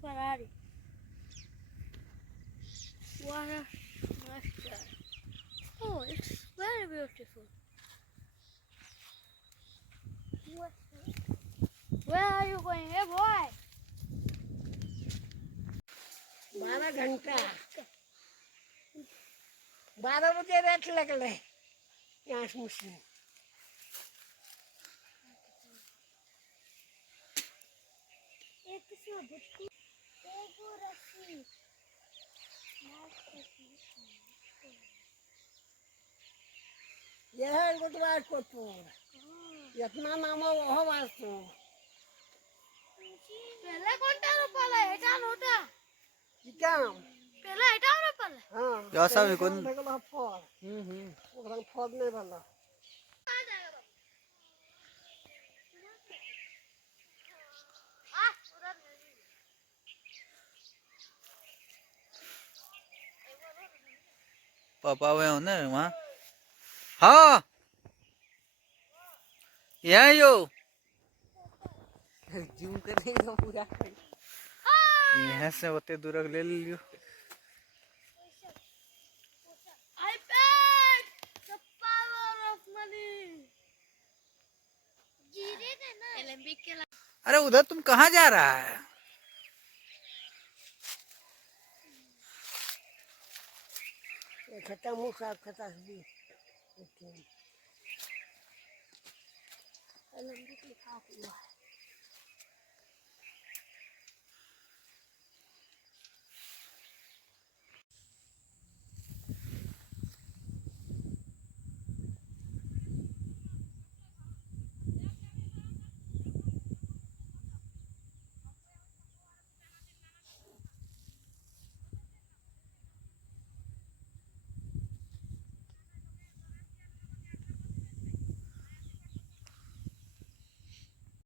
Ferrari. What a nice car. Oh, it's very beautiful. Where are you going? Hey, boy. 12 घंटा 12 बजे रेट लगले यहाँ से मुश्किल एक किस्म बुच्ची एक वो रस्सी ये है गुटवार कोटो इतना नाम हो वो वास्तु पहले कौन टा रोपाला हेटा नोटा क्या पहले हेटा रोपाला हाँ जैसा भी कौन देखला फॉर ओकरा फॉर नहीं भला आ जाएगा आ उधर पापा हुए हो ना वहाँ हाँ यहाँ यो जूम करने का पूरा यहाँ से होते दूर ले लियो iPad the power of money जीरे का ना ओलंपिक के अरे उधर तुम कहाँ जा रहा है खट्टा मुंह साफ खट्टा भी ओलंपिक लिखा हुआ है